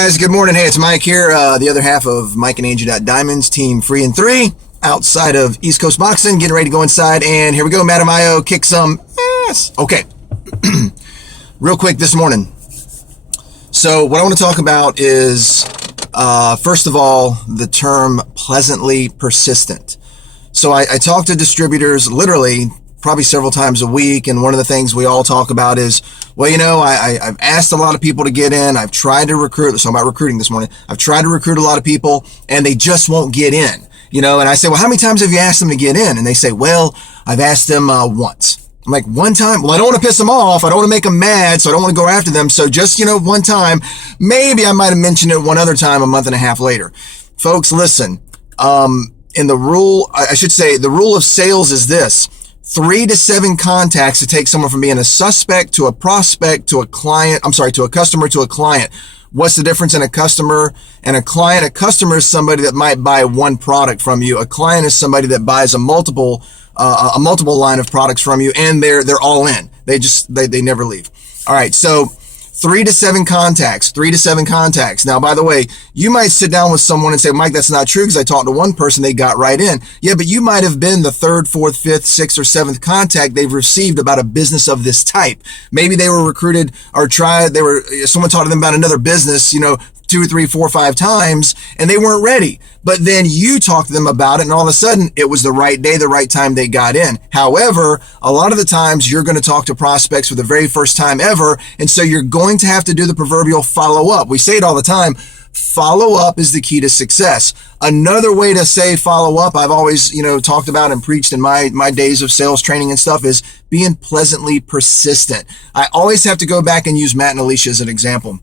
Guys, good morning. Hey, it's Mike here, the other half of Mike and Angie Diamonds, team 3 and 3, outside of East Coast Boxing, getting ready to go inside, and here we go. Matt Amayo, kick some ass. Okay, real quick this morning. So what I want to talk about is, first of all, the term pleasantly persistent. So I talk to distributors literally probably several times a week, and one of the things we all talk about is, well, I've asked a lot of people to get in. I've tried to recruit. Let's talk about recruiting this morning. I've tried to recruit a lot of people, and they just won't get in. And I say, well, how many times have you asked them to get in? And they say, well, I've asked them once. I'm like, one time? Well, I don't want to piss them off. I don't want to make them mad, so I don't want to go after them. So just, one time. Maybe I might have mentioned it one other time a month and a half later. Folks, listen. In the rule, I should say, the rule of sales is this: 3 to 7 contacts to take someone from being a suspect to a prospect to a client. To a customer to a client. What's the difference in a customer and a client? A customer is somebody that might buy one product from you. A client is somebody that buys a multiple line of products from you, and they're all in. They never leave. All right. So 3 to 7 contacts, 3 to 7 contacts. Now, by the way, you might sit down with someone and say, Mike, that's not true because I talked to one person, they got right in. Yeah, but you might have been the 3rd, 4th, 5th, 6th, or 7th contact they've received about a business of this type. Maybe they were recruited or someone talked to them about another business, 2, 3, 4, 5 times, and they weren't ready. But then you talked to them about it, and all of a sudden, it was the right day, the right time they got in. However, a lot of the times, you're going to talk to prospects for the very first time ever, and so you're going to have to do the proverbial follow-up. We say it all the time. Follow-up is the key to success. Another way to say follow-up, I've always, talked about and preached in my days of sales training and stuff, is being pleasantly persistent. I always have to go back and use Matt and Alicia as an example.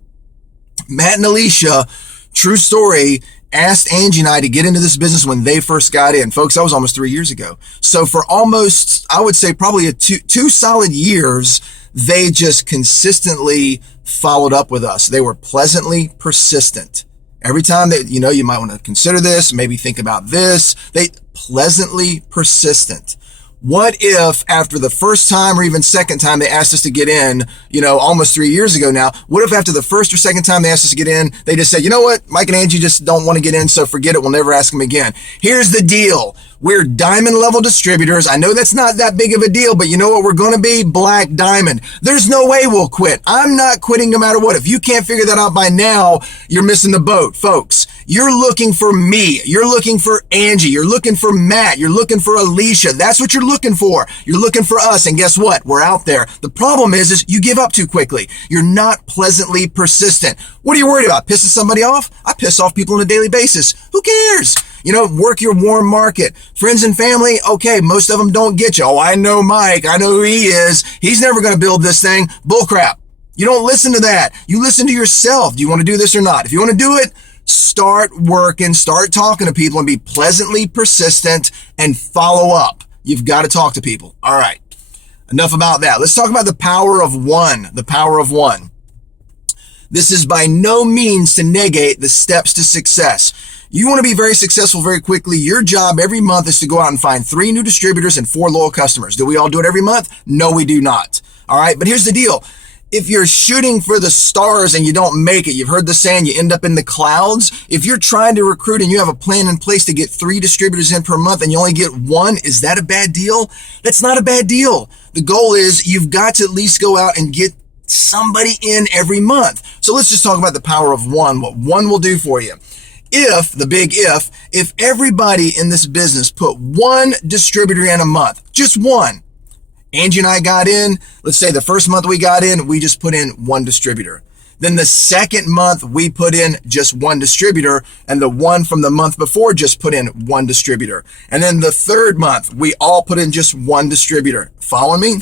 Matt and Alicia, true story, asked Angie and I to get into this business when they first got in. Folks, that was almost 3 years ago. So for almost, I would say probably two solid years, they just consistently followed up with us. They were pleasantly persistent. Every time that, you might want to consider this, maybe think about this. They pleasantly persistent. What if after the first time or even second time they asked us to get in, almost 3 years ago now, what if after the first or second time they asked us to get in, they just said, you know what, Mike and Angie just don't want to get in, so forget it, we'll never ask them again. Here's the deal. We're diamond level distributors. I know that's not that big of a deal, but you know what we're going to be? Black diamond. There's no way we'll quit. I'm not quitting no matter what. If you can't figure that out by now, you're missing the boat, folks. You're looking for me. You're looking for Angie. You're looking for Matt. You're looking for Alicia. That's what you're looking for. You're looking for us. And guess what? We're out there. The problem is you give up too quickly. You're not pleasantly persistent. What are you worried about? Pissing somebody off? I piss off people on a daily basis. Who cares? Work your warm market. Friends and family, okay, most of them don't get you. Oh, I know Mike. I know who he is. He's never going to build this thing. Bullcrap. You don't listen to that. You listen to yourself. Do you want to do this or not? If you want to do it, start working, start talking to people, and be pleasantly persistent and follow up. You've got to talk to people. All right. Enough about that. Let's talk about the power of one. The power of one. This is by no means to negate the steps to success. You want to be very successful very quickly. Your job every month is to go out and find 3 new distributors and 4 loyal customers. Do we all do it every month? No, we do not. All right. But here's the deal. If you're shooting for the stars and you don't make it, you've heard the saying, you end up in the clouds. If you're trying to recruit and you have a plan in place to get 3 distributors in per month and you only get 1, is that a bad deal? That's not a bad deal. The goal is you've got to at least go out and get somebody in every month. So let's just talk about the power of one, what one will do for you. If everybody in this business put 1 distributor in a month, just 1. Angie and I got in, let's say the first month we got in, we just put in 1 distributor. Then the second month we put in just 1 distributor, and the one from the month before just put in 1 distributor. And then the third month we all put in just 1 distributor. Follow me?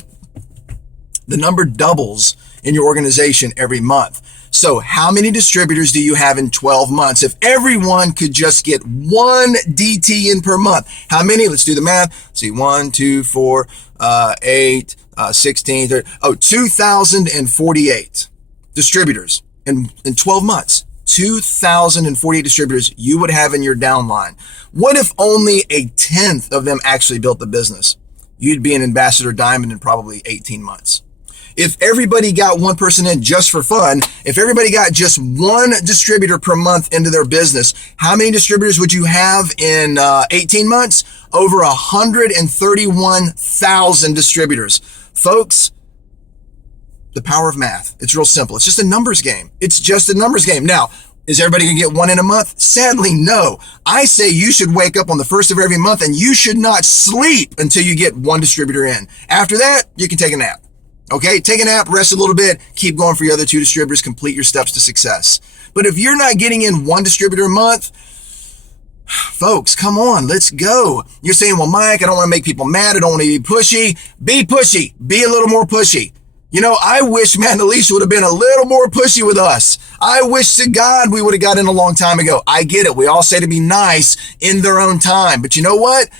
The number doubles in your organization every month. So how many distributors do you have in 12 months? If everyone could just get 1 DT in per month, how many? Let's do the math. See, 1, 2, 4, 8, 16, 30, 2,048 distributors in 12 months. 2,048 distributors you would have in your downline. What if only a 10th of them actually built the business? You'd be an ambassador diamond in probably 18 months. If everybody got one person in just for fun, if everybody got just one distributor per month into their business, how many distributors would you have in 18 months? Over 131,000 distributors. Folks, the power of math. It's real simple. It's just a numbers game. It's just a numbers game. Now, is everybody going to get one in a month? Sadly, no. I say you should wake up on the first of every month and you should not sleep until you get one distributor in. After that, you can take a nap. Okay? Take a nap, rest a little bit, keep going for your other two distributors, complete your steps to success. But if you're not getting in one distributor a month, folks, come on, let's go. You're saying, well, Mike, I don't want to make people mad. I don't want to be pushy. Be pushy. Be a little more pushy. You know, I wish Matt and Alicia would have been a little more pushy with us. I wish to God we would have got in a long time ago. I get it. We all say to be nice in their own time. But you know what?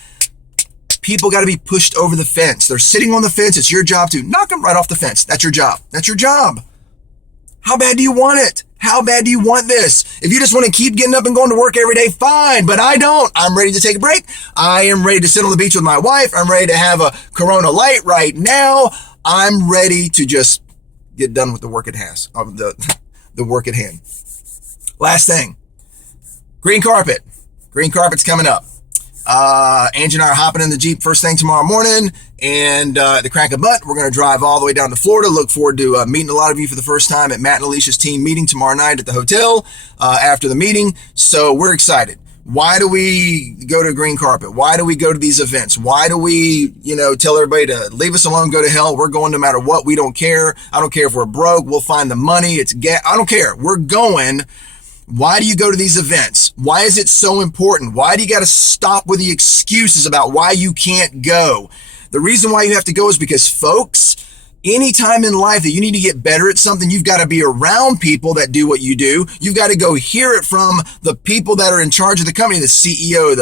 People got to be pushed over the fence. They're sitting on the fence. It's your job to knock them right off the fence. That's your job. That's your job. How bad do you want it? How bad do you want this? If you just want to keep getting up and going to work every day, fine. But I don't. I'm ready to take a break. I am ready to sit on the beach with my wife. I'm ready to have a Corona Light right now. I'm ready to just get done with the work at hand. The work at hand. Last thing, green carpet. Green carpet's coming up. Angie and I are hopping in the Jeep first thing tomorrow morning, and the crack of butt, we're going to drive all the way down to Florida. Look forward to meeting a lot of you for the first time at Matt and Alicia's team meeting tomorrow night at the hotel after the meeting. So we're excited. Why do we go to green carpet? Why do we go to these events? Why do we, tell everybody to leave us alone, go to hell? We're going no matter what. We don't care. I don't care if we're broke. We'll find the money. I don't care. We're going. Why do you go to these events? Why is it so important? Why do you got to stop with the excuses about why you can't go? The reason why you have to go is because, folks, anytime in life that you need to get better at something, you've got to be around people that do what you do. You've got to go hear it from the people that are in charge of the company, the CEO,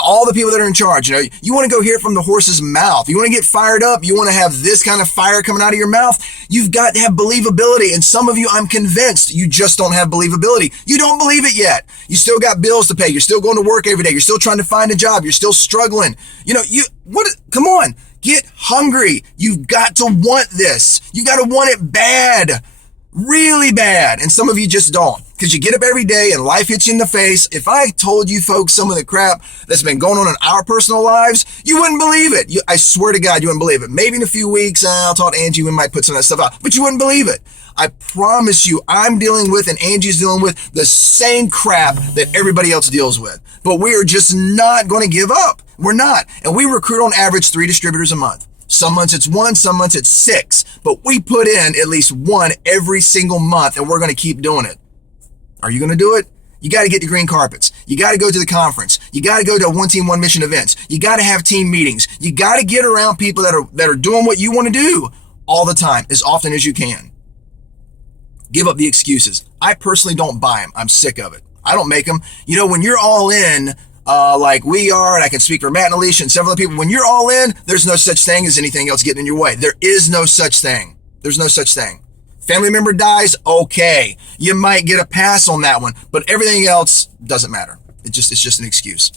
all the people that are in charge. You want to go hear it from the horse's mouth. You want to get fired up. You want to have this kind of fire coming out of your mouth. You've got to have believability. And some of you, I'm convinced, you just don't have believability. You don't believe it yet. You still got bills to pay. You're still going to work every day. You're still trying to find a job. You're still struggling. Come on. Get hungry. You've got to want this. You got to want it bad, really bad. And some of you just don't, because you get up every day and life hits you in the face. If I told you folks some of the crap that's been going on in our personal lives, you wouldn't believe it. I swear to God, you wouldn't believe it. Maybe in a few weeks, I'll talk to Angie. We might put some of that stuff out, but you wouldn't believe it. I promise you, I'm dealing with and Angie's dealing with the same crap that everybody else deals with. But we are just not going to give up. We're not. And we recruit on average 3 distributors a month. Some months it's 1, some months it's 6. But we put in at least 1 every single month, and we're going to keep doing it. Are you going to do it? You got to get the green carpets. You got to go to the conference. You got to go to one team, one mission events. You got to have team meetings. You got to get around people that are doing what you want to do all the time, as often as you can. Give up the excuses. I personally don't buy them. I'm sick of it. I don't make them. When you're all in, like we are, and I can speak for Matt and Alicia and several other people, when you're all in, there's no such thing as anything else getting in your way. There is no such thing. There's no such thing. Family member dies, okay. You might get a pass on that one, but everything else doesn't matter. It's just an excuse.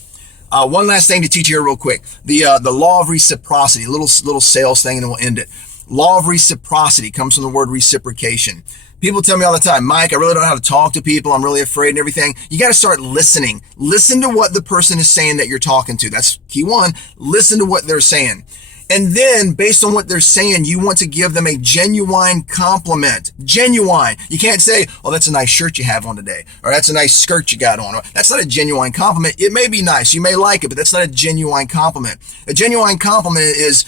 One last thing to teach you here real quick. The law of reciprocity, a little sales thing, and then we'll end it. Law of reciprocity comes from the word reciprocation. People tell me all the time, Mike, I really don't know how to talk to people. I'm really afraid and everything. You got to start listening. Listen to what the person is saying that you're talking to. That's key one. Listen to what they're saying. And then, based on what they're saying, you want to give them a genuine compliment. Genuine. You can't say, oh, that's a nice shirt you have on today. Or that's a nice skirt you got on. That's not a genuine compliment. It may be nice. You may like it, but that's not a genuine compliment. A genuine compliment is,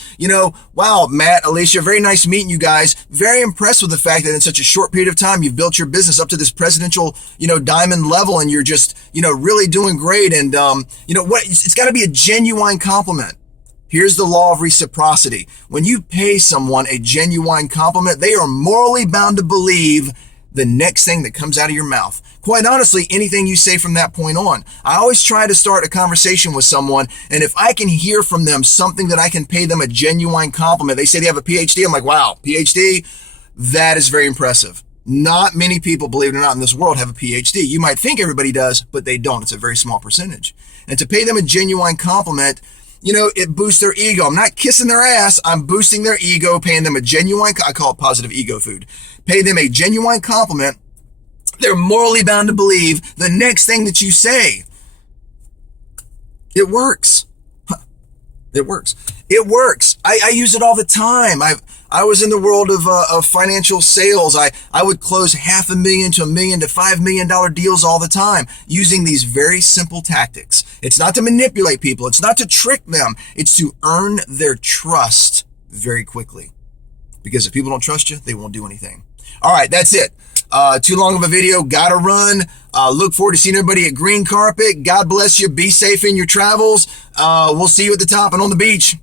wow, Matt, Alicia, very nice meeting you guys. Very impressed with the fact that in such a short period of time, you've built your business up to this presidential, diamond level, and you're just, really doing great. And, it's got to be a genuine compliment. Here's the law of reciprocity. When you pay someone a genuine compliment, they are morally bound to believe the next thing that comes out of your mouth. Quite honestly, anything you say from that point on. I always try to start a conversation with someone, and if I can hear from them something that I can pay them a genuine compliment, they say they have a PhD, I'm like, wow, PhD? That is very impressive. Not many people, believe it or not, in this world have a PhD. You might think everybody does, but they don't. It's a very small percentage. And to pay them a genuine compliment, it boosts their ego. I'm not kissing their ass. I'm boosting their ego, paying them a genuine, I call it positive ego food. Pay them a genuine compliment. They're morally bound to believe the next thing that you say. It works. It works. It works. I use it all the time. I was in the world of financial sales. I would close $500,000 to $1 million to $5 million deals all the time using these very simple tactics. It's not to manipulate people. It's not to trick them. It's to earn their trust very quickly. Because if people don't trust you, they won't do anything. All right, that's it. Too long of a video. Gotta run. Look forward to seeing everybody at Green Carpet. God bless you. Be safe in your travels. We'll see you at the top and on the beach.